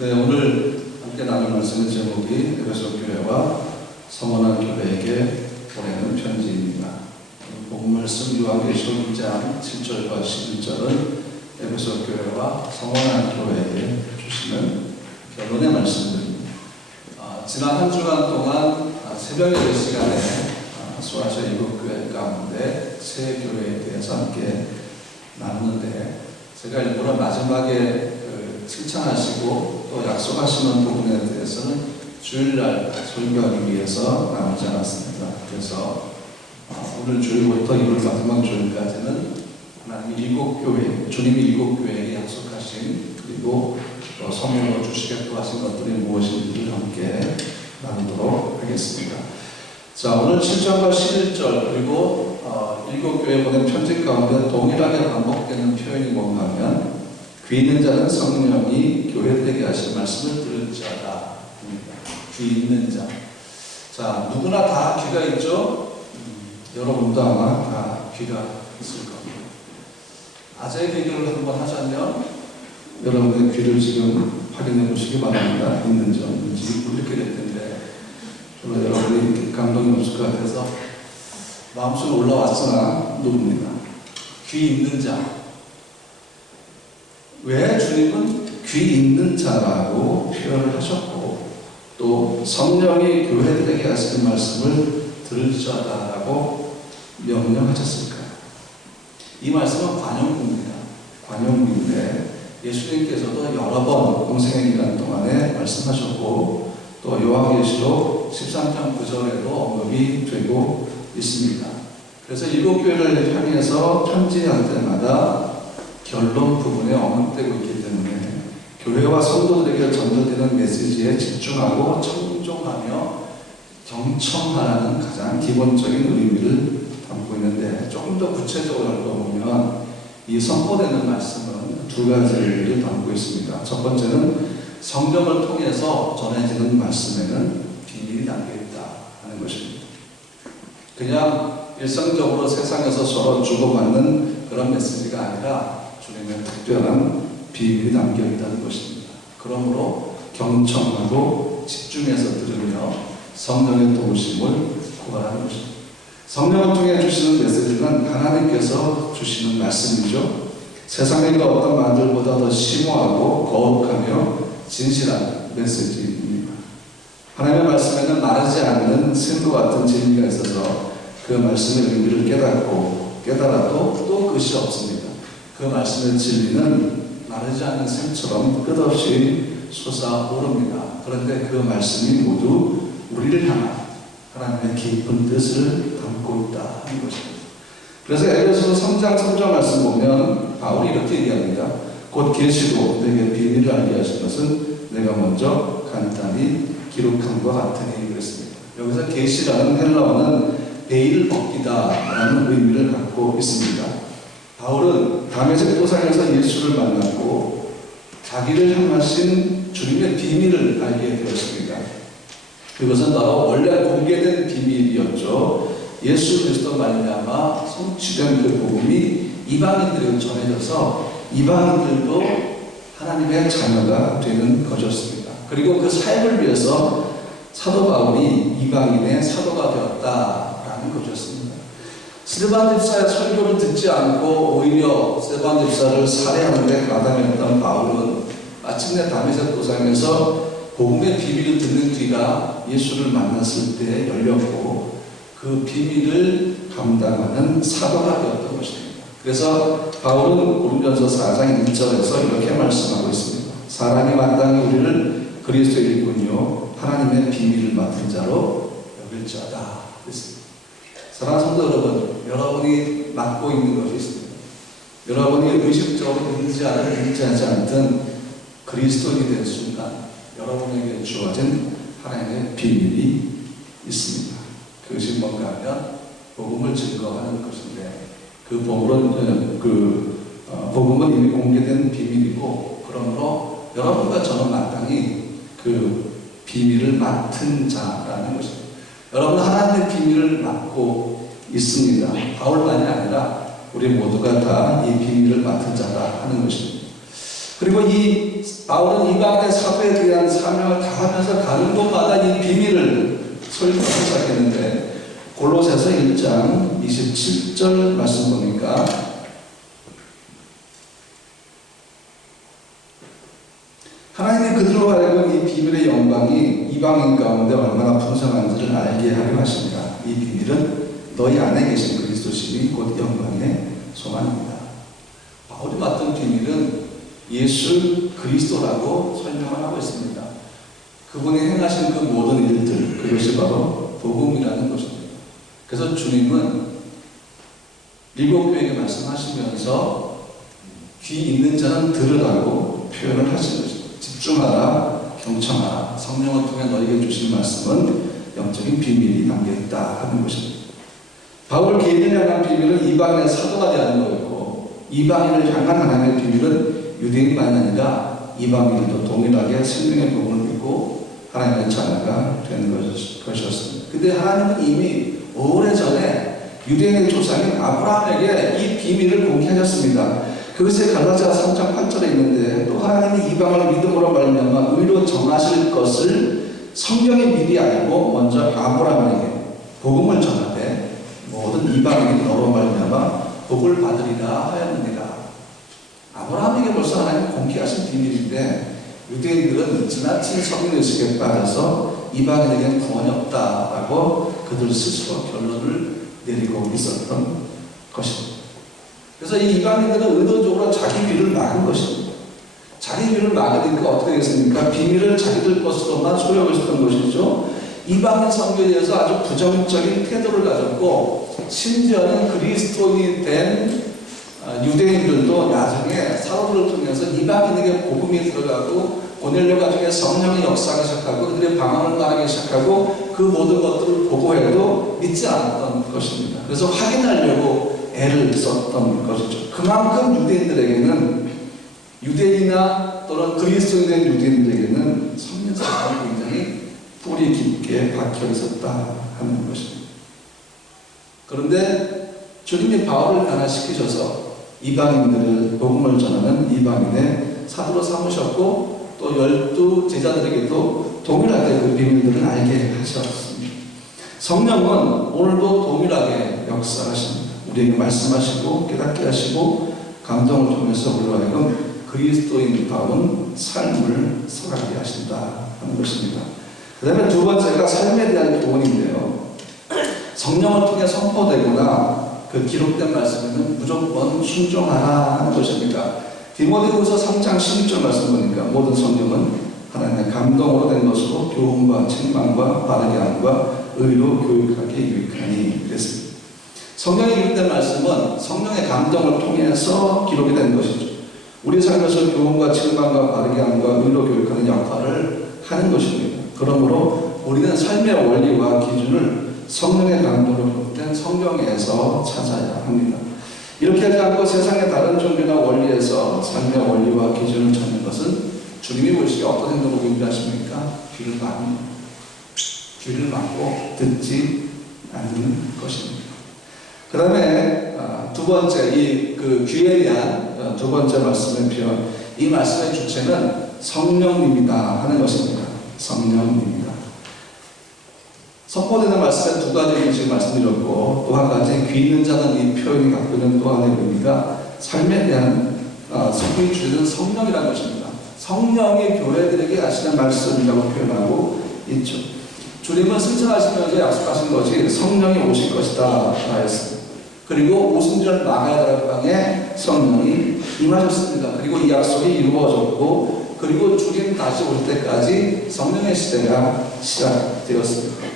네, 오늘 함께 나눌 말씀의 제목이 에베소 교회와 서머나 교회에게 보내는 편지입니다. 본 말씀 요한계시록 2장 7절과 11절은 에베소 교회와 서머나 교회에게 주시는 결론의 말씀들입니다. 지난 한 주간 동안 새벽 예배 시간에 소아시아 7교회 가운데 세 교회에 대해서 함께 나누는데, 제가 일부러 마지막에 칭찬하시고 또 약속하시는 부분에 대해서는 주일날 설교하기 위해서 나누지 않았습니다. 그래서 오늘 주일부터 이번 마지막 주일까지는 하나님이 7교회, 주님이 7교회에 약속하신, 그리고 또 성령으로 주시겠다고 하신 것들이 무엇인지를 함께 나누도록 하겠습니다. 자, 오늘 7절과 11절 그리고 7교회에 보낸 편지 가운데 동일하게 반복되는 표현이 뭔가 하면, 귀 있는 자는 성령이 교회되게 하신 말씀을 들을 자다. 귀 있는 자. 자, 누구나 다 귀가 있죠? 여러분도 아마 다 귀가 있을 겁니다. 아재 비교를 한번 하자면, 여러분의 귀를 지금 확인해 보시기 바랍니다. 있는지 없는지. 이렇게 될 텐데, 저는 여러분이 감동이 없을 것 같아서 마음속에 올라왔으나 누굽니다. 귀 있는 자. 왜 주님은 귀 있는 자라고 표현을 하셨고, 또 성령이 교회들에게 하시는 말씀을 들을 자라고 명령하셨을까요? 이 말씀은 관용구입니다. 관용구인데, 예수님께서도 여러 번 공생의 기간 동안에 말씀하셨고, 또 요한계시록 13장 9절에도 언급이 되고 있습니다. 그래서 7교회를 향해서 편지할 때마다 결론 부분에 언급되고 있기 때문에 교회와 성도들에게 전달되는 메시지에 집중하고 청종하며 경청하라는 가장 기본적인 의미를 담고 있는데, 조금 더 구체적으로 알아보면 이 선포되는 말씀은 두 가지 의미를 담고 있습니다. 첫 번째는 성경을 통해서 전해지는 말씀에는 비밀이 담겨있다 하는 것입니다. 그냥 일상적으로 세상에서 서로 주고받는 그런 메시지가 아니라 주님의 특별한 비밀이 담겨있다는 것입니다. 그러므로 경청하고 집중해서 들으며 성령의 도우심을 구하라는 것입니다. 성령을 통해 주시는 메시지는 하나님께서 주시는 말씀이죠. 세상의 그 어떤 말들보다 더 심오하고 거룩하며 진실한 메시지입니다. 하나님의 말씀에는 마르지 않는 샘과 같은 진리가 있어서 그 말씀의 의미를 깨달아도 또 끝이 없습니다. 그 말씀의 진리는 마르지 않는 샘처럼 끝없이 솟아오릅니다. 그런데 그 말씀이 모두 우리를 향한 하나님의 깊은 뜻을 담고 있다는 것입니다. 그래서 에베소 3장 3절 말씀 보면 바울이 이렇게 얘기합니다. 곧 계시고 내게 비밀을 알게 하신 것은 내가 먼저 간단히 기록한 것 같으니 그랬습니다. 여기서 계시라는 헬라어는 베일을 벗기다라는 의미를 갖고 있습니다. 바울은 다메섹 도상에서 예수를 만났고 자기를 향하신 주님의 비밀을 알게 되었습니다. 그것은 바로 원래 공개된 비밀이었죠. 예수 그리스도 말미암아 성취된 그 복음이 이방인들에게 전해져서 이방인들도 하나님의 자녀가 되는 것이었습니다. 그리고 그 사역을 위해서 사도 바울이 이방인의 사도가 되었다라는 것이었습니다. 스데반 집사의 설교를 듣지 않고 오히려 스데반 집사를 살해하는 데 가담했던 바울은 마침내 다메섹 도상에서 복음의 비밀을 듣는 귀가 예수를 만났을 때 열렸고, 그 비밀을 감당하는 사도가 되었던 것입니다. 그래서 바울은 고린도전서 4장 1절에서 이렇게 말씀하고 있습니다. 사랑이 마땅히 우리를 그리스도의 일꾼이요 하나님의 비밀을 맡은 자로 여길지어다. 사랑하는 성도 여러분, 여러분이 맡고 있는 것이 있습니다. 여러분이 의식적으로 인지하지 않든 그리스도인이 된 순간 여러분에게 주어진 하나님의 비밀이 있습니다. 그것이 뭔가 하면 복음을 증거하는 것인데, 그 복음은 이미 공개된 비밀이고, 그러므로 여러분과 저는 마땅히 그 비밀을 맡은 자라는 것입니다. 여러분 하나님의 비밀을 맡고 있습니다. 바울만이 아니라 우리 모두가 다 이 비밀을 맡은 자다 하는 것입니다. 그리고 이 바울은 이방인의 사도에 대한 사명을 다하면서 가는 곳마다 이 비밀을 설교하기 시작했는데, 골로새서 1장 27절 말씀 보니까 하나님이 그들로 하여금 이 비밀의 영광이 이방인 가운데 얼마나 풍성한지를 알게 하려 하십니다. 이 비밀은 너희 안에 계신 그리스도심이 곧 영광의 소망입니다. 바울이 맡은 비밀은 예수 그리스도라고 설명을 하고 있습니다. 그분이 행하신 그 모든 일들, 그것이 바로 복음이라는 것입니다. 그래서 주님은 일곱 교회에게 말씀하시면서 귀 있는 자는 들으라고 표현을 하신 것입니다. 집중하라, 경청하라. 성령을 통해 너에게 주신 말씀은 영적인 비밀이 담겨있다 하는 것입니다. 바울 개인을 향한 비밀은 이방인의 사도가 되는 거였고, 이방인을 향한 하나님의 비밀은 유대인만이 아니라 이방인들도 동일하게 생명의 복음을 믿고 하나님의 자녀가 되는 것이었습니다. 근데 하나님은 이미 오래전에 유대인의 조상인 아브라함에게 이 비밀을 공개하셨습니다. 그것이 갈라디아 3장 8절에 있는데, 또 하나님이 이방을 믿음으로 말미암아 의로 정하실 것을 성경이 미리 알고 먼저 아브라함에게 복음을 전하되 모든 이방인이 너로 말미암아 복을 받으리라 하였느니라. 아브라함에게 벌써 하나님이 공개하신 비밀인데, 유대인들은 지나친 성인의식에 빠져서 이방인에게는 구원이 없다라고 그들 스스로 결론을 내리고 있었던 것입니다. 그래서 이 이방인들은 의도적으로 자기 귀를 막은 것입니다. 자기 귀를 막으니까 어떻게 되겠습니까? 비밀을 자기들 것으로만 소유하고 있었던 것이죠. 이방인 선교에 대해서 아주 부정적인 태도를 가졌고, 심지어는 그리스도인이 된 유대인들도 나중에 사도들을 통해서 이방인에게 복음이 들어가고 고넬료 가정에 성령의 역사하기 시작하고 그들의 방언을 말하기 시작하고 그 모든 것들을 보고해도 믿지 않았던 것입니다. 그래서 확인하려고 애를 썼던 것이죠. 그만큼 유대인들에게는, 유대인이나 또는 그리스도인 된 유대인들에게는 성령사가 굉장히 뿌리 깊게 박혀 있었다 하는 것입니다. 그런데 주님이 바울을 변화시키셔서 이방인들을 복음을 전하는 이방인의 사도로 삼으셨고, 또 12 제자들에게도 동일하게 그 비밀들을 알게 하셨습니다. 성령은 오늘도 동일하게 역사하십니다. 우리에게 말씀하시고 깨닫게 하시고 감동을 통해서 우리와 하여금 그리스도인다운 삶을 살아가게 하신다 하는 것입니다. 그 다음에 두 번째가 삶에 대한 교훈인데요. 성령을 통해 선포되거나 그 기록된 말씀에는 무조건 순종하라 하는 것입니다. 디모데후서 3장 16절 말씀 보니까 모든 성경은 하나님의 감동으로 된 것으로 교훈과 책망과 바르게 함과 의로 교육하게 유익하니 그랬습니다. 성경에 기록된 말씀은 성령의 감동을 통해서 기록이 된 것이죠. 우리 삶에서 교훈과 책망과 바르게 함과 의로 교육하는 역할을 하는 것입니다. 그러므로 우리는 삶의 원리와 기준을 성령의 감동으로 기록된 성경에서 찾아야 합니다. 이렇게 하지 않고 세상의 다른 종교나 원리에서 삶의 원리와 기준을 찾는 것은 주님이 보시기에 어떤 행동을 준비하십니까? 귀를 막고 듣지 않는 것입니다. 그 다음에 두 번째, 그 귀에 대한 두 번째 말씀의 표현, 이 말씀의 주체는 성령님이다 하는 것입니다. 성령님이다. 선포되는 말씀에 두 가지를 지금 말씀드렸고, 또 한 가지 귀 있는 자는 이 표현이 갖고 있는 또 하나의 의미가 삶에 대한 성품이 주는 성령이라는 것입니다. 성령이 교회들에게 하시는 말씀이라고 표현하고 있죠. 주님은 승천하시면서 약속하신 것이 성령이 오실 것이다 하였습니다. 그리고 오순절 마가의 다락방에 성령이 임하셨습니다. 그리고 이 약속이 이루어졌고, 그리고 주님 다시 올 때까지 성령의 시대가 시작되었습니다.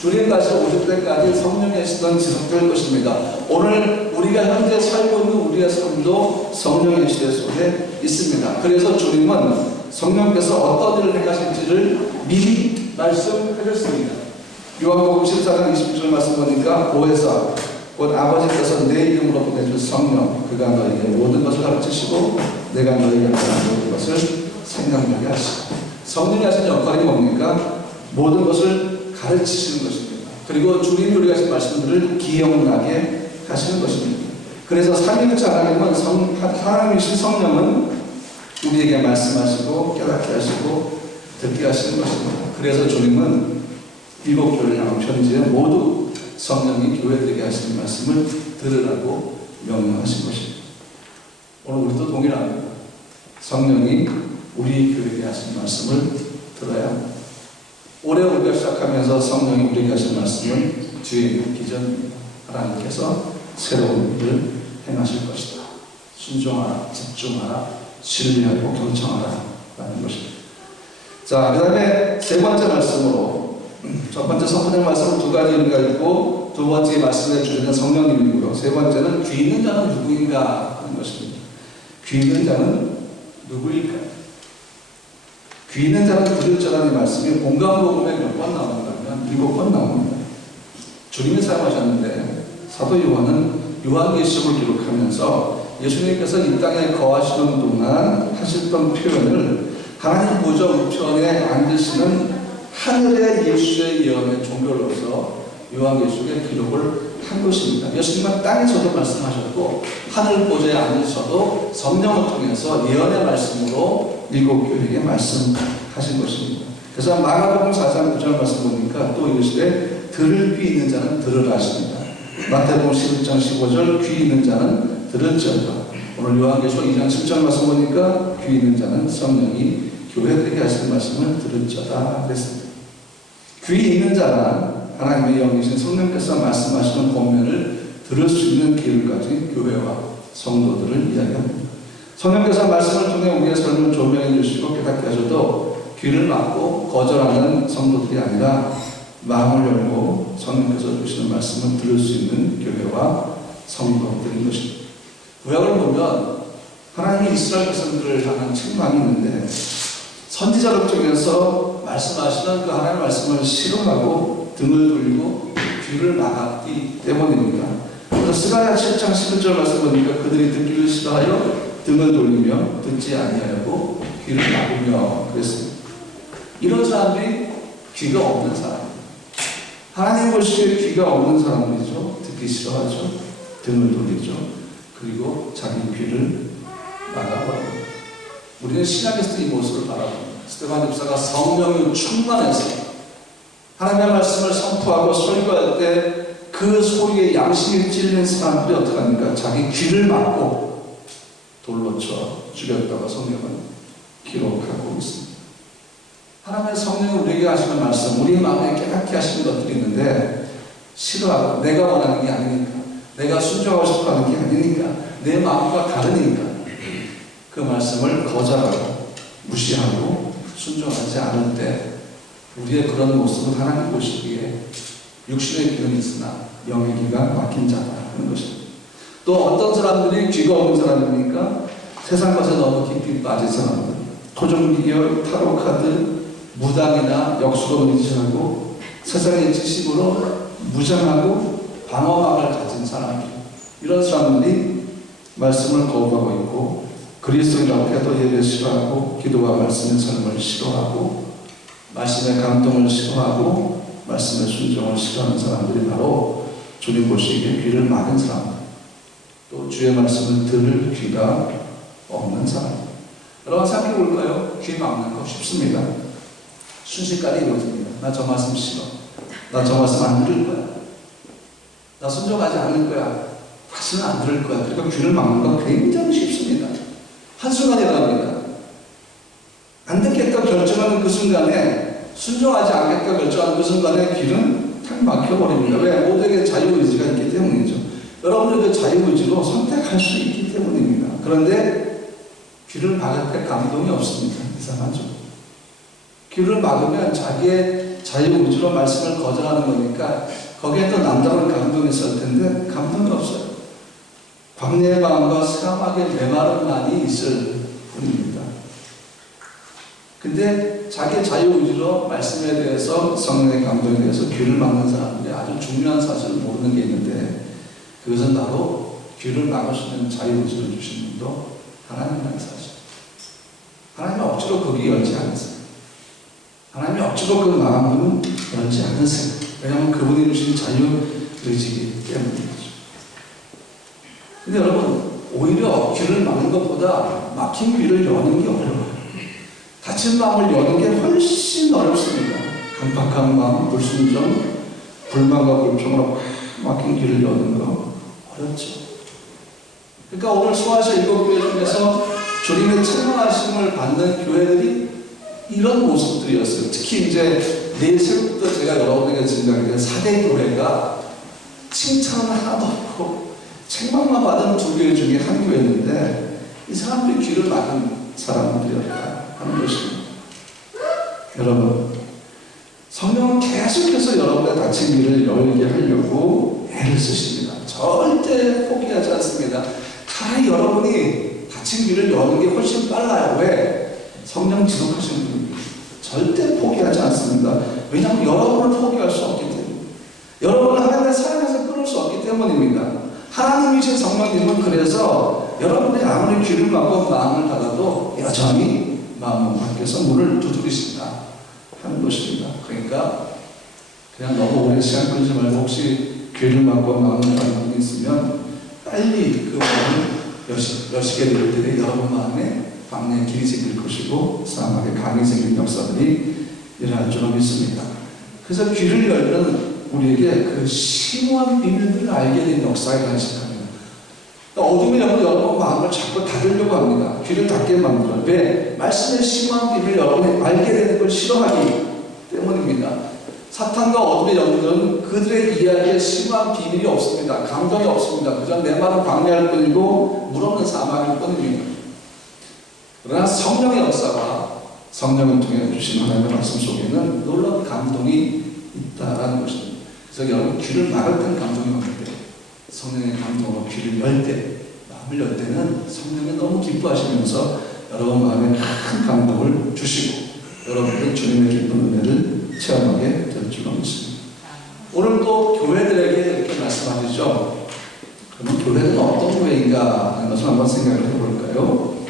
주님 다시 오실 때까지 성령의 시대는 지속될 것입니다. 오늘 우리가 현재 살고 있는 우리의 삶도 성령의 시대 속에 있습니다. 그래서 주님은 성령께서 어떤 일을 행하실지를 미리 말씀하셨습니다. 요한복음 14장 20절 말씀 보니까 보혜사 곧 아버지께서 내 이름으로 보내준 성령, 그가 너에게 모든 것을 가르치시고 내가 너에게 말한 모든 것을 생각나게 하시고. 성령이 하신 역할이 뭡니까? 모든 것을 가르치시는 것입니다. 그리고 주님이 우리가 하신 말씀들을 기억나게 하시는 것입니다. 그래서 삼위일체 하나님은 하나님이신 성령은 우리에게 말씀하시고 깨닫게 하시고 듣게 하시는 것입니다. 그래서 주님은 일곱 교회를 향한 편지에 모두 성령이 교회들에게 하시는 말씀을 들으라고 명령하신 것입니다. 오늘 우리도 동일합니다. 성령이 우리 교회에게 하신 말씀을 들어야 합니다. 올해 우리가 시작하면서 성령이 우리에게 하신 말씀을 뒤에 있는 비전입니다. 하나님께서 새로운 일을 행하실 것이다. 순종하라, 집중하라, 신뢰하고 경청하라 라는 것입니다. 자, 그 다음에 세 번째 말씀으로, 첫 번째 성령 말씀은 두 가지 의미가 있고, 두 번째 말씀해 주시는 성령님이고요. 세 번째는 귀 있는 자는 누구인가 하는 것입니다. 귀 있는 자는 누구일까? 귀 있는 자는 들을 자라는 말씀이 공감복음에 몇 번 나오는가 하면 7번 나옵니다. 주님이 사용하셨는데 사도 요한은 요한계시록을 기록하면서 예수님께서 이 땅에 거하시는 동안 하셨던 표현을 하나님 보좌 우편에 앉으시는 하늘의 예수의 예언의 종교로서 요한계시록에 기록을 한 것입니다. 예수님은 땅에서도 말씀하셨고 하늘 보좌에 앉으셔도 성령을 통해서 예언의 말씀으로 일곱 교회에게 말씀하신 것입니다. 그래서 마가복음 4장 9절 말씀 보니까 또 이르시되 들을 귀 있는 자는 들으라 하십니다. 마태복음 11장 15절 귀 있는 자는 들을지어다. 오늘 요한계시록 2장 7절 말씀 보니까 귀 있는 자는 성령이 교회들에게 하시는 말씀을 들을지어다 그랬습니다. 귀 있는 자는 하나님의 영이신 성령께서 말씀하시는 본면을 들을 수 있는 귀를 가진 교회와 성도들을 이야기합니다. 성령께서 말씀을 통해 우리의 삶을 조명해 주시고 깨닫게 하셔도 귀를 막고 거절하는 성도들이 아니라 마음을 열고 성령께서 주시는 말씀을 들을 수 있는 교회와 성도들인 것입니다. 구약을 보면 하나님이 이스라엘 백성들을 향한 책망이 있는데 선지자들 중에서 말씀하시는 그 하나님의 말씀을 싫어하고 등을 돌리고 귀를 막았기 때문입니다. 그래서 스가랴 7장 11절 말씀 보니까 그들이 듣기를 싫어하여 등을 돌리며 듣지 아니하고 귀를 막으며 그랬습니다. 이런 사람들이 귀가 없는 사람입니다. 하나님 보시기에 귀가 없는 사람들이죠. 듣기 싫어하죠. 등을 돌리죠. 그리고 자기 귀를 막아버립니다. 우리는 신약에서 이 모습을 바라봅니다. 스데반 집사가 성령이 충만해서 하나님의 말씀을 선포하고 설교할 때 그 소리에 양심이 찔린 사람들이 어떻게 합니까? 자기 귀를 막고 돌로 쳐 죽였다고 성경은 기록하고 있습니다. 하나님의 성령이 우리에게 하시는 말씀, 우리 마음에 깨닫게 하시는 것들이 있는데 싫어하고 내가 원하는 게 아니니까, 내가 순종하고 싶어 하는 게 아니니까, 내 마음과 다르니까 그 말씀을 거절하고 무시하고 순종하지 않을 때 우리의 그런 모습은 하나님 보시기에 육신의 귀는 있으나 영의 귀가 막힌 자다 하는 것입니다. 또 어떤 사람들이 귀가 없는 사람입니까? 세상 것에 너무 깊이 빠진 사람들, 토종기계열, 타로카드, 무당이나 역수로 의지하고 세상의 지식으로 무장하고 방어막을 가진 사람들, 이런 사람들이 말씀을 거부하고 있고 그리스도인이라고 해도 예배 싫어하고 기도와 말씀의 삶을 싫어하고 말씀의 감동을 싫어하고 말씀의 순종을 싫어하는 사람들이 바로 주님 보시기에 귀를 막은 사람들, 또 주의 말씀을 들을 귀가 없는 사람. 여러분 생각해 볼까요? 귀 막는 거 쉽습니다. 순식간에 이루어집니다. 나 저 말씀 싫어. 나 저 말씀 안 들을 거야. 나 순종하지 않을 거야. 다시는 안 들을 거야. 그러니까 귀를 막는 건 굉장히 쉽습니다. 한순간에 일어납니다. 안 듣겠다 결정하는 그 순간에, 순종하지 않겠다 결정하는 그 순간에 귀는 탁 막혀버립니다. 왜? 모두에게 자유의지가 있기 때문이죠. 여러분들의 자유의지로 선택할 수 있기 때문입니다. 그런데 귀를 막을 때 감동이 없습니다. 이상하죠. 귀를 막으면 자기의 자유의지로 말씀을 거절하는 거니까 거기에 또 남다른 감동이 있을 텐데 감동이 없어요. 광야의 마음과 사막의 메마른 난이 있을 뿐입니다. 근데 자기 자유의지로 말씀에 대해서 성령의 감동에 대해서 귀를 막는 사람들이 아주 중요한 사실을 모르는 게 있는데 그것은 바로 귀를 막을 수 있는 자유의지를 주신 분도 하나님이라는 사실. 하나님이 억지로 그 귀 열지 않으세요. 하나님이 억지로 그 마음은 열지 않으세요. 왜냐하면 그분이 주신 자유의지이기 때문이죠. 근데 여러분, 오히려 귀를 막는 것보다 막힌 귀를 여는 게 어려워요. 닫힌 마음을 여는 게 훨씬 어렵습니다. 강박한 마음, 불순종, 불만과 불평으로 막힌 귀를 여는 거 어렵죠. 그러니까 오늘 소아시 7교회 중에서 주님의 책망하심을 받는 교회들이 이런 모습들이었어요. 특히 이제 내일부터 제가 여러분에게 증거하게 된 4대 교회가 칭찬은 하나도 없고 책망만 받은 2교회 중에 한 교회였는데 이 사람들이 귀를 막은 사람들이었다 하는 것입니다. 여러분, 성령은 계속해서 여러분의 닫힌 귀를 열게 하려고 애를 쓰십니다. 절대 포기하지 않습니다. 차라리 여러분이 닫힌 귀를 여는 게 훨씬 빨라요. 왜? 성령 지속하시는 분입니다. 절대 포기하지 않습니다. 왜냐하면 여러분을 포기할 수 없기 때문에, 여러분을 하나님의 사랑에서 끊을 수 없기 때문입니다. 하나님이신 성령님은 그래서 여러분의 아무리 귀를 막고 마음을 닫아도 여전히 마음 밖에서 문을 두드리신다 하는 것입니다. 그러니까 그냥 너무 오래 시간 끌지 말고 혹시 귀를 막고 마음을 닫는 분이 있으면 빨리 그 문을 여시게 될 때 여러분 마음에 방향의 길이 생길 것이고 사람에게 감이 생긴 역사들이 일어날 줄로 믿습니다. 그래서 귀를 열면 우리에게 그 심오한 비밀들을 알게 된 역사에 간직합니다. 어둠의 영은 여러분 마음을 자꾸 닫으려고 합니다. 귀를 닫게 만들어요. 왜? 말씀의 심오한 비밀을 여러분이 알게 되는 걸 싫어하기 때문입니다. 사탄과 어둠의 영들은 그들의 이야기에 심오한 비밀이 없습니다. 감동이 없습니다. 그저 내 말은 광야일 뿐이고 물 없는 사막일 뿐입니다. 그러나 성령의 역사와 성령을 통해 주신 하나님의 말씀 속에는 놀라운 감동이 있다라는 것입니다. 그래서 여러분 귀를 막을 땐 감동이 없는데 성령의 감동으로 귀를 열 때, 마음을 열 때는 성령이 너무 기뻐하시면서 여러분 마음에 큰 감동을 주시고 여러분들 주님의 기쁜 은혜를 체험하게 될 줄로 믿습니다. 오늘 또 교회들에게 이렇게 말씀하시죠. 그러면 교회는 어떤 교회인가 하는 것을 한번 생각을 해볼까요?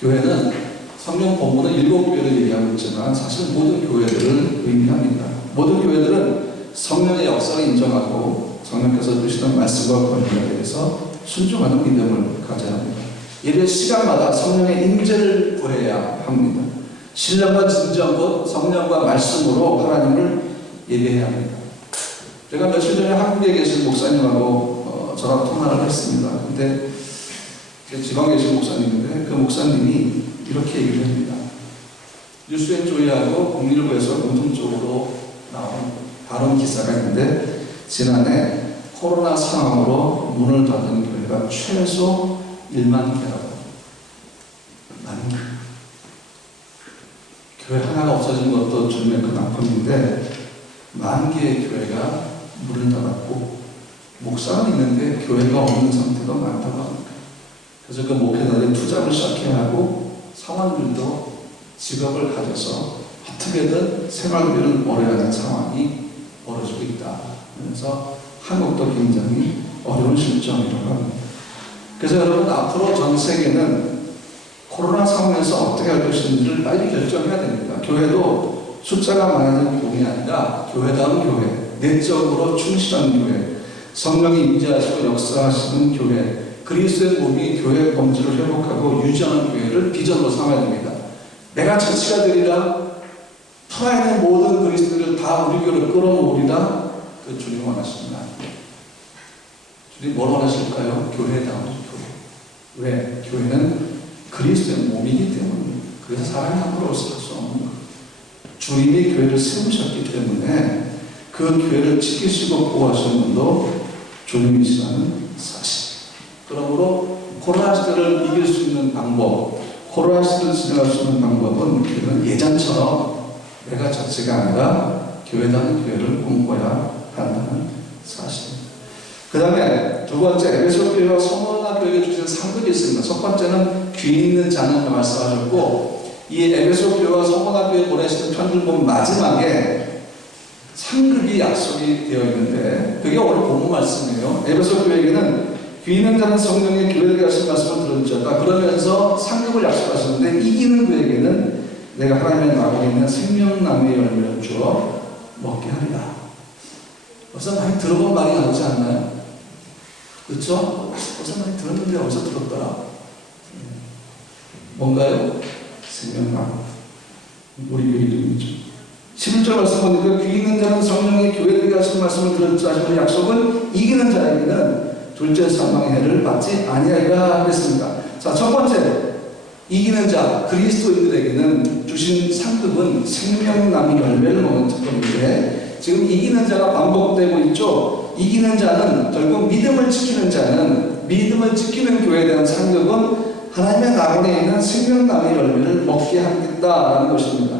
교회는 성경 본문은 7교회를 얘기하고 있지만 사실 모든 교회들을 의미합니다. 모든 교회들은 성령의 역사를 인정하고 성령께서 주시는 말씀과 권위에 대해서 순종하는 믿음을 가져야 합니다. 예배 시간마다 성령의 임재를 구해야 합니다. 신령과 진정 곧 성령과 말씀으로 하나님을 예배해야 합니다. 제가 며칠 전에 한국에 계신 목사님하고 저랑 통화를 했습니다. 근데 지방에 계신 목사님인데 그 목사님이 이렇게 얘기를 합니다. 뉴스앤조이하고 국민일보에서 공통적으로 나온 발언 기사가 있는데 지난해 코로나 상황으로 문을 닫은 교회가 최소 1만 개라고. 교회 하나가 없어진 것도 주님의 큰 아픔인데 10,000개의 교회가 문을 닫았고 목사는 있는데 교회가 없는 상태도 많다고 합니다. 그래서 그 목회자들이 투잡을 시작해야 하고 사원들도 직업을 가져서 어떻게든 생활비를 벌어야 하는 상황이 벌어지고 있다. 그래서 한국도 굉장히 어려운 실정이라고 합니다. 그래서 여러분 앞으로 전 세계는 코로나 상황에서 어떻게 할 것인지를 빨리 결정해야 됩니다. 교회도 숫자가 많아지는 교회가 아니라 교회다운 교회, 내적으로 충실한 교회, 성령이 임재하시고 역사하시는 교회, 그리스도의 몸이 교회 범주를 회복하고 유지하는 교회를 비전으로 삼아야 됩니다. 내가 자치가 되리라, 터에 있는 모든 그리스도를 다 우리 교회로 끌어모으리라, 그 주님 원하십니다. 주님 뭘 원하실까요? 교회다운 교회. 왜? 교회는 그리스도의 몸이기 때문입니다. 그래서 사람이 함부로 살 수 없는 거예요. 주님이 교회를 세우셨기 때문에 그 교회를 지키시고 보호하시는 분도 주님이시라는 사실. 그러므로 코로나 시대를 이길 수 있는 방법, 코로나 시대를 진행할 수 있는 방법은 교회는 예전처럼 내가 자체가 아니라 교회다운 교회를 꿈꿔야 한다는 사실입니다. 그 다음에 두 번째, 에베소 교회와 소모나 교회에 주신 상급이 있습니다. 첫 번째는 귀 있는 자는 말씀하셨고, 이 에베소 교회와 소모나 교회에 보내시는 편지를 보면 마지막에 상급이 약속이 되어 있는데, 그게 오늘 본문 말씀이에요. 에베소 교회에게는 귀 있는 자는 성령의 교회에게 하신 말씀을 들었다. 그러면서 상급을 약속하셨는데, 이기는 그에게는 내가 하나님의 나무에 있는 생명나무의 열매를 주어 먹게 하리라. 벌써 많이 들어본 말이 나오지 않나요? 그렇죠? 어디서 많이 들었는데 어디서 들었더라? 뭔가요? 생명나무. 우리 교회 이름이죠. 11절 말씀 보니까 귀 있는 자는 성령이 교회들에게 하신 말씀을 들을 하시는 약속은 이기는 자에게는 둘째 사망의 해를 받지 아니하리라 그랬습니다. 자, 첫 번째, 이기는 자 그리스도인들에게는 주신 상급은 생명나무 열매를 먹는 특권인데, 지금 이기는 자가 반복되고 있죠. 이기는 자는 결국 믿음을 지키는 자는, 믿음을 지키는 교회에 대한 상급은 하나님의 낙원에 있는 생명나무의 열매를 먹게 하겠다라는 것입니다.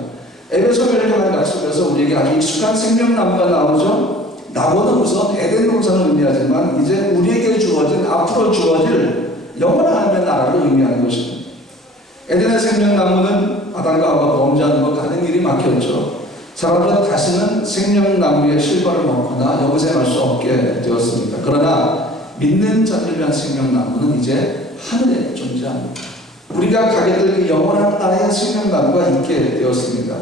에베소 교회를 향한 약속에서 우리에게 아주 익숙한 생명나무가 나오죠. 낙원은 우선 에덴 동산을 의미하지만 이제 우리에게 주어진, 앞으로 주어질 영원한 하나님의 나라를 의미하는 것입니다. 에덴의 생명나무는 아담과 하와가 범죄하는 것 가는 일이 막혔죠. 사람들은 다시는 생명나무의 실과를 먹거나 영생할 수 없게 되었습니다. 그러나 믿는 자들을 위한 생명나무는 이제 하늘에 존재합니다. 우리가 가게 될 그 영원한 나라의 생명나무가 있게 되었습니다.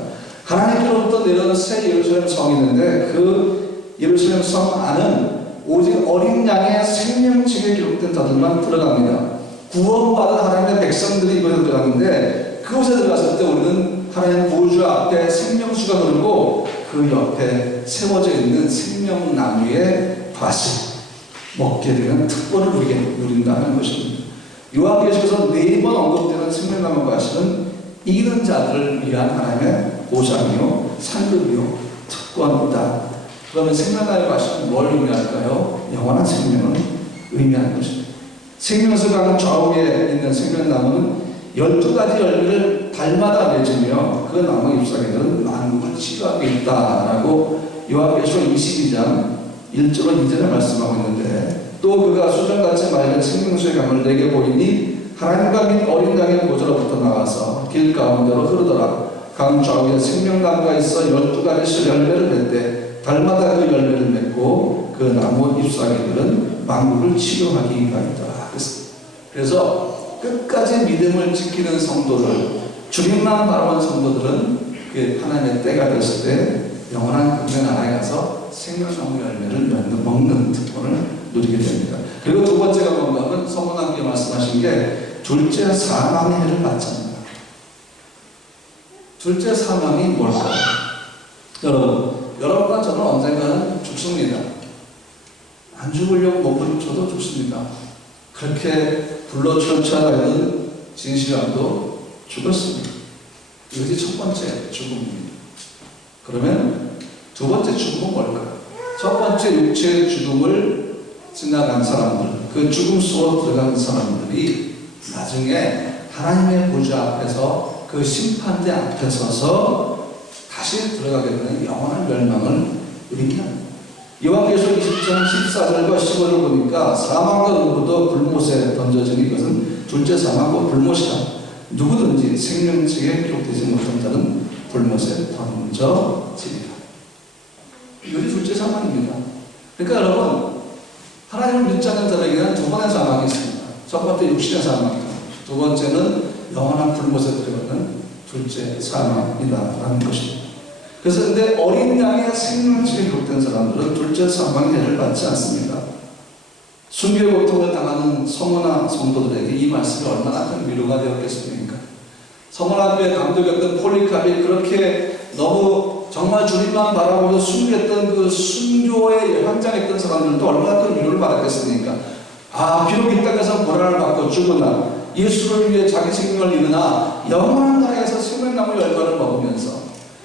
하나님께로부터 내려오는 새 예루살렘 성이 있는데, 그 예루살렘 성 안은 오직 어린 양의 생명책에 기록된 자들만 들어갑니다. 구원받은 하나님의 백성들이 이곳에 들어가는데, 그곳에 들어갔을 때 우리는 하나님 보좌 앞에 생명수가 흐르고 그 옆에 세워져 있는 생명나무의 밭을 먹게 되는 특권을 우리에게 누린다는 것입니다. 요한계시록에서 4번 언급되는 생명나무 밭은 이기는 자들을 위한 하나님의 보상이요, 상급이요, 특권이다. 그러면 생명나무 밭은 뭘 의미할까요? 영원한 생명을 의미하는 것입니다. 생명수 강 좌우에 있는 생명나무는 12가지 열매를 달마다 맺으며 그 나무 잎사귀들은 만국을 치유하고 있다라고 요한계시록 22장 1절로 2절에 말씀하고 있는데, 또 그가 수정같이 맑은 생명수의 강을 내게 보이니 하나님과 및 어린 양의 보좌로부터 나와서 길 가운데로 흐르더라. 강 좌우에 생명나무가 있어 12가지 열매를 맺되 달마다 그 열매를 맺고 그 나무 잎사귀들은 만국을 치유하기 위함이더라. 그래서 끝까지 믿음을 지키는 성도들, 주님만 바라보는 성도들은 그 하나님의 때가 됐을 때 영원한 하나님의 나라에 가서 생명나무 열매를 먹는 특권을 누리게 됩니다. 그리고 두 번째가 뭔가 하면 성모님께 말씀하신 게 둘째 사망의 해를 받습니다. 둘째 사망이 뭘까요? 여러분과 저는 언젠가는 죽습니다. 안 죽으려고 못 저도 죽습니다. 그렇게 불로철저하던 진시황도 죽었습니다. 이것이 첫 번째 죽음입니다. 그러면 두 번째 죽음은 뭘까요? 첫 번째 육체의 죽음을 지나간 사람들, 그 죽음 속으로 들어간 사람들이 나중에 하나님의 보좌 앞에서 그 심판대 앞에 서서 다시 들어가게 되는 영원한 멸망을 의미합니다. 요한계시록 20장 14절과 15절을 보니까 사망과 누구도 불못에 던져지니 이것은 둘째 사망과 불못이다. 누구든지 생명책에 기록되지 못한 자는 불못에 던져지리라. 이것이 둘째 사망입니다. 그러니까 여러분, 하나님을 믿지 않는 자에게는 두 번의 사망이 있습니다. 첫 번째 육신의 사망이고, 두 번째는 영원한 불못에 들어가는 둘째 사망이다라는 것입니다. 그래서 근데 어린 양의 생명책에 기록된 사람들은 둘째 사망의 해를 받지 않습니다. 순교의 고통을 당하는 성모나 성도들에게 이 말씀이 얼마나 큰 위로가 되었겠습니까? 성모학교의 감독이었던 폴리카비, 그렇게 너무 정말 주님만 바라보며 순교했던 그 순교의 현장에 있던 사람들도 얼마나 큰 위로를 받았겠습니까? 아, 비록 이 땅에서 고난을 받고 죽으나 예수를 위해 자기 생명을 잃으나 영원한 나라에서 생명나무 열매를 먹으면서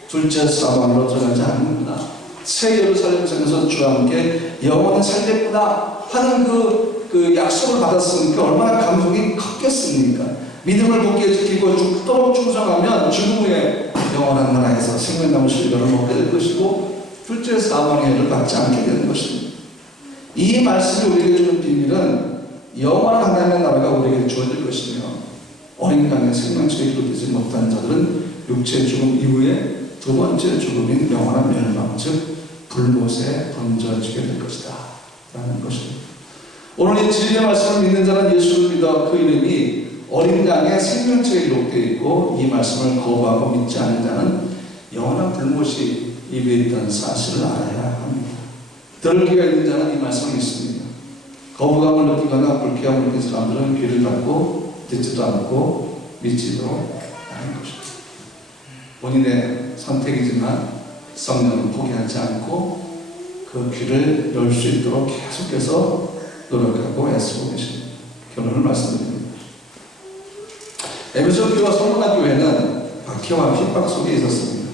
둘째 사망으로 들어가지 않는구나, 새 예루살렘 성에서 주와 함께 영원히 살겠구나 하는 그 약속을 받았으니까 얼마나 감동이 컸겠습니까? 믿음을 굳게 지키고 죽도록 충성하면 죽음 후에 영원한 나라에서 생명나무 실과를 먹게 될 것이고 둘째 사망의 해를 받지 않게 되는 것입니다. 이 말씀이 우리에게 주는 비밀은 영원한 하나님의 나라가 우리에게 주어질 것이며, 어린 양의 생명책에 기록되지 못하는 자들은 육체의 죽음 이후에 두 번째 죽음인 영원한 멸망, 즉 불못에 던져지게 될 것이다 라는 것입니다. 오늘 이 진리의 말씀을 믿는 자는 예수를 믿어 그 이름이 어린 양의 생명책에 기록되어 있고, 이 말씀을 거부하고 믿지 않는 자는 영원한 불못이 입에 있다는 사실을 알아야 합니다. 들을 귀가 있는 자는 이 말씀을 믿습니다. 거부감을 느끼거나 불쾌함을 느낀 사람들은 귀를 닫고 듣지도 않고 믿지도 않는 것입니다. 본인의 선택이지만 성령은 포기하지 않고 그 귀를 열 수 있도록 계속해서 노력하고 애쓰고 계십니다. 결론을 말씀드립니다. 에베소 교회와 서머나 교회는 박해와 핍박 속에 있었습니다.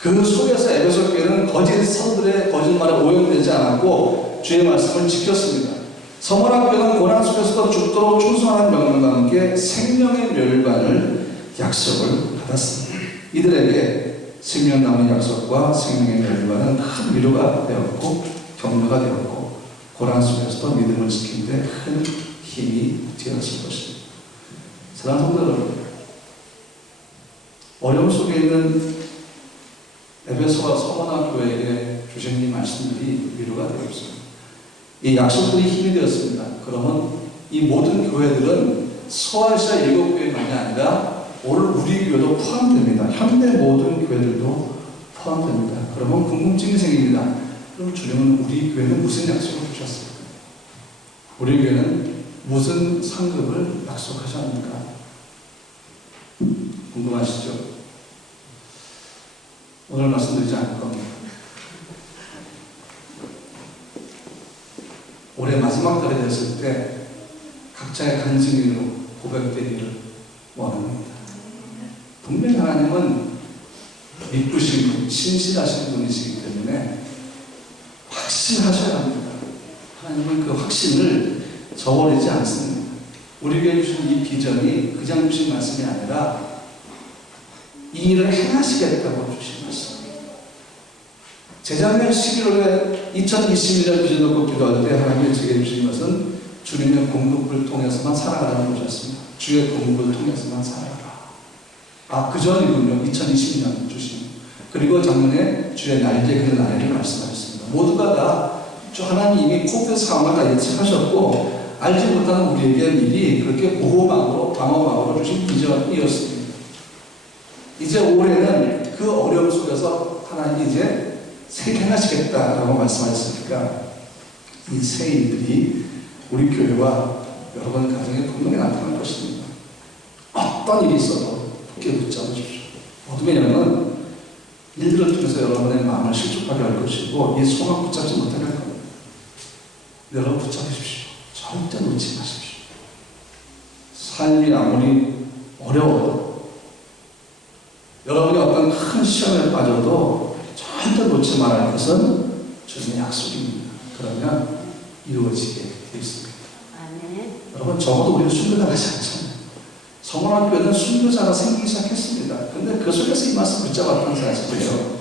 그 속에서 에베소 교회는 거짓 선들의 거짓말에 오염되지 않았고 주의 말씀을 지켰습니다. 서머나 교회는 고난 속에서도 죽도록 충성하는 명령과 함께 생명의 멸관을 약속을 받았습니다. 이들에게 생명 남은 약속과 생명의 멸관은 큰 위로가 되었고 격려가 되었고 고난 속에서도 믿음을 지키는 데 큰 힘이 되었을 것입니다. 사랑하는 성도 여러분, 어려움 속에 있는 에베소와 서머나 교회에게 주신 이 말씀들이 위로가 되었습니다. 이 약속들이 힘이 되었습니다. 그러면 이 모든 교회들은 소아시아 7교회만이 아니라 오늘 우리 교회도 포함됩니다. 현대 모든 교회들도 포함됩니다. 그러면 궁금증이 생깁니다. 그럼 주님은 우리 교회는 무슨 약속을 주셨습니까? 우리 교회는 무슨 상급을 약속하셨습니까? 궁금하시죠? 오늘 말씀드리지 않을 겁니다. 올해 마지막 달이 됐을 때 각자의 간증으로 고백되기를 원합니다. 분명히 하나님은 믿으신 분, 신실하신 분이시기 때문에 확신하셔야 합니다. 하나님은 그 확신을 저버리지 않습니다. 우리에게 주신 이 비전이 그냥 주신 말씀이 아니라 이 일을 행하시겠다고 주신 말씀입니다. 재작년 11월에 2021년 비전 놓고 기도할 때 하나님이 제게 주신 것은 주님의 공급을 통해서만 살아가라는 것이었습니다. 주의 공급을 통해서만 살아가라. 그 전이군요. 2020년 주신. 그리고 작년에 주의 날개 그 날개를 말씀하셨습니다. 모두가 다 하나님이 코비드 상황을 다 예측하셨고 알지 못하는 우리에게 미리 그렇게 모호방으로 방어방으로 주신 비전이었습니다. 이제 올해는 그 어려움 속에서 하나님이 이제 새 행하시겠다라고 말씀하셨으니까 이 새 일들이 우리 교회와 여러분 가정에 분명히 나타날 것입니다. 어떤 일이 있어도 굳게 붙잡으십시오. 어둠의 영은 일들을 통해서 여러분의 마음을 실족하게 할 것이고 이 소망 붙잡지 못하게 할 겁니다. 여러분 붙잡으십시오. 절대 놓지 마십시오. 삶이 아무리 어려워도 여러분이 어떤 큰 시험에 빠져도 절대 놓지 말아야 할 것은 주님의 약속입니다. 그러면 이루어지게 되어 있습니다. 여러분 적어도 우리는 순교당하지 않잖아요. 서머나교회는 순교자가 생기기 시작했습니다. 그런데 그 속에서 이 말씀 붙잡았다는 사실이에요.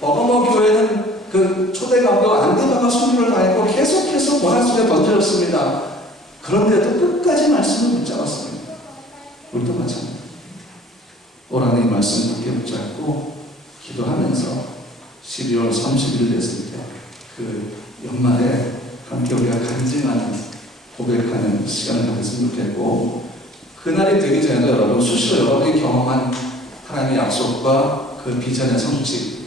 버거머 교회는 그 초대감독 안데바가 순교를 당했고 계속해서 고난 속에 번져졌습니다. 그런데도 끝까지 말씀을 붙잡았습니다. 우리도 마찬가지입니다. 올 한 해 이 말씀을 굳게 붙잡고 기도하면서 12월 30일 됐을 때 그 연말에 함께 우리가 간증하는 고백하는 시간을 가졌으면 좋겠고 그날이 되기 전에도 여러분 수시로 여러분이 경험한 하나님의 약속과 그 비전의 성취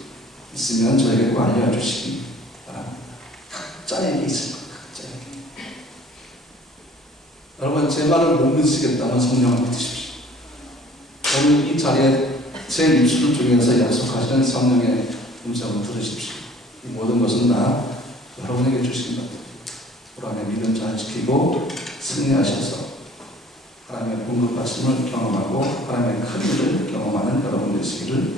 있으면 저에게 꼭 알려주시기 바랍니다. 각자에게 있을 것 각자에게. 여러분 제 말을 못 믿으시겠다면 성령을 믿으십시오. 오늘 이 자리에 제 입술 중에서 약속하시는 성령의 음성을 들으십시오. 이 모든 것은 다 여러분에게 주신 것입니다. 올 한해 믿음 잘 지키고 승리하셔서 하나님의 공급하심을 경험하고 하나님의 큰 일을 경험하는 여러분 되시기를